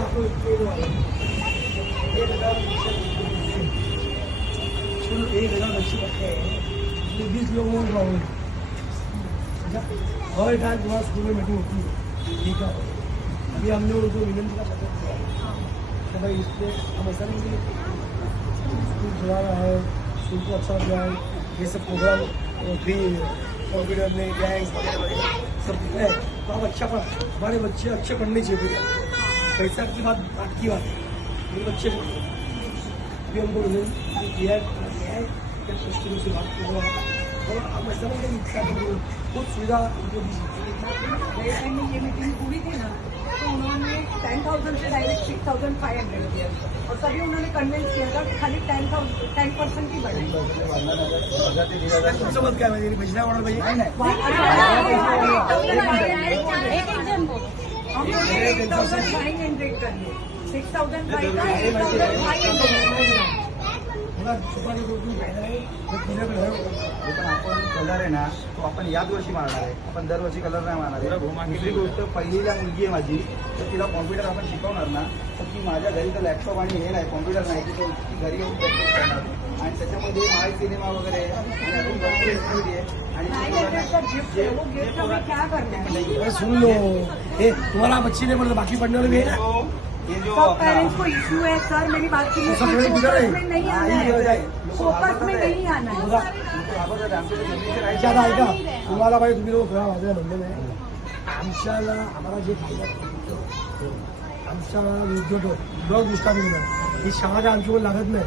आपको 1,000 अच्छी बात है। 20 लोगों को हर टाइम तुम्हारा स्कूल में मीटिंग होती है, ठीक है। अभी हमने उनको विनंती का पत्र किया कि भाई इस पर हम ऐसा नहीं कि स्कूल चला रहा है, स्कूल को अच्छा लग रहा है, ये सब प्रोग्राम फ्री कंप्यूटर में गैंग्स वगैरह सब है, तो आप अच्छा पढ़ा, हमारे बच्चे अच्छे पढ़ने चाहिए। पैसा की बात की बात है, मेरे बच्चे अभी हमको विनंती किया है कि ट्रस्टियों से बात करो और हम ऐसा नहीं कि इच्छा करो कुछ सुविधा उनको दी। ये मीटिंग पूरी थी ना, तो उन्होंने 10,000 से डायरेक्ट 6,500 किया और तभी उन्होंने कन्विंस किया था कि खाली 10% ही बढ़ाई। तुमचं मत काय म्हणजे पैसा वाढवलं पाहिजे? हम 8,500 करिए, 6,500 मला सुपारी गोष्टी फायदा आहे तुझ्याकडे पण आपण कलर आहे ना, तो आपण याच वर्षी मारणार आहे, आपण दरवर्षी कलर नाही मारणार आहे। दुसरी गोष्ट, पहिलीला मुलगी आहे माझी, तर तिला कॉम्प्युटर आपण शिकवणार ना, तर ती माझ्या घरी तर लॅपटॉप आणि हे नाही, कॉम्प्युटर नाही, ती घरी येऊन प्रॅक्टिस करणार आणि त्याच्यामध्ये माय सिनेमा वगैरे आणि अजून भरपूर ऍक्टिव्हिटी आहे। आणि क्या करना है? सुन लो, ए तुम्हारा बच्ची ने बोला बाकी पढ़ने वाले भी है ना, ये जो सब पेरेंट्स को इश्यू है सर, मेरी बात सुनिए, सब थोड़े किधर है? फोकस में नहीं आना है, फोकस में नहीं आना है। ज्यादा ऐका तुम्हाला भाई तुम्ही लोक खरा माझ्या म्हणणं नाही, आमच्याला आम्हाला जे फायदा आमच्या विद्युत दर दृष्टा म्हणणं ही शाळा काय आमच्याकडे लागत नाही।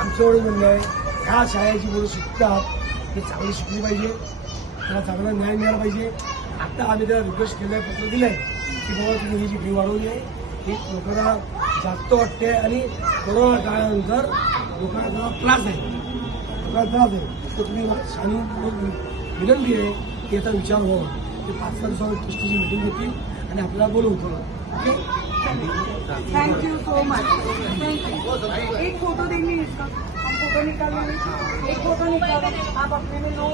आमच्याकडे म्हणणं आहे ह्या शाळेची मुलं शिकतात ते चांगली शिकली पाहिजे, त्याला चांगला न्याय मिळाला पाहिजे। आता आम्ही त्याला रिक्वेस्ट केलं आहे, पत्र दिलं आहे की बाबा तुम्ही ही जी फी वाढवली आहे ही लोकांना जास्त वाटते आणि कोरोना काळानंतर लोकांना त्याला त्रास आहे, लोकांना त्रास आहे। तर तुम्ही शाळेत विनंती आहे की याचा विचार व्हावा, ते 5-6 दिवसावर ट्रस्टीची मीटिंग घेतील आणि आपल्याला बोलवतो, okay. Thank you so much, thank you. एक फोटो देंगे इसका, हम फोटो निकालेंगे, एक फोटो निकालो आप अपने में लो।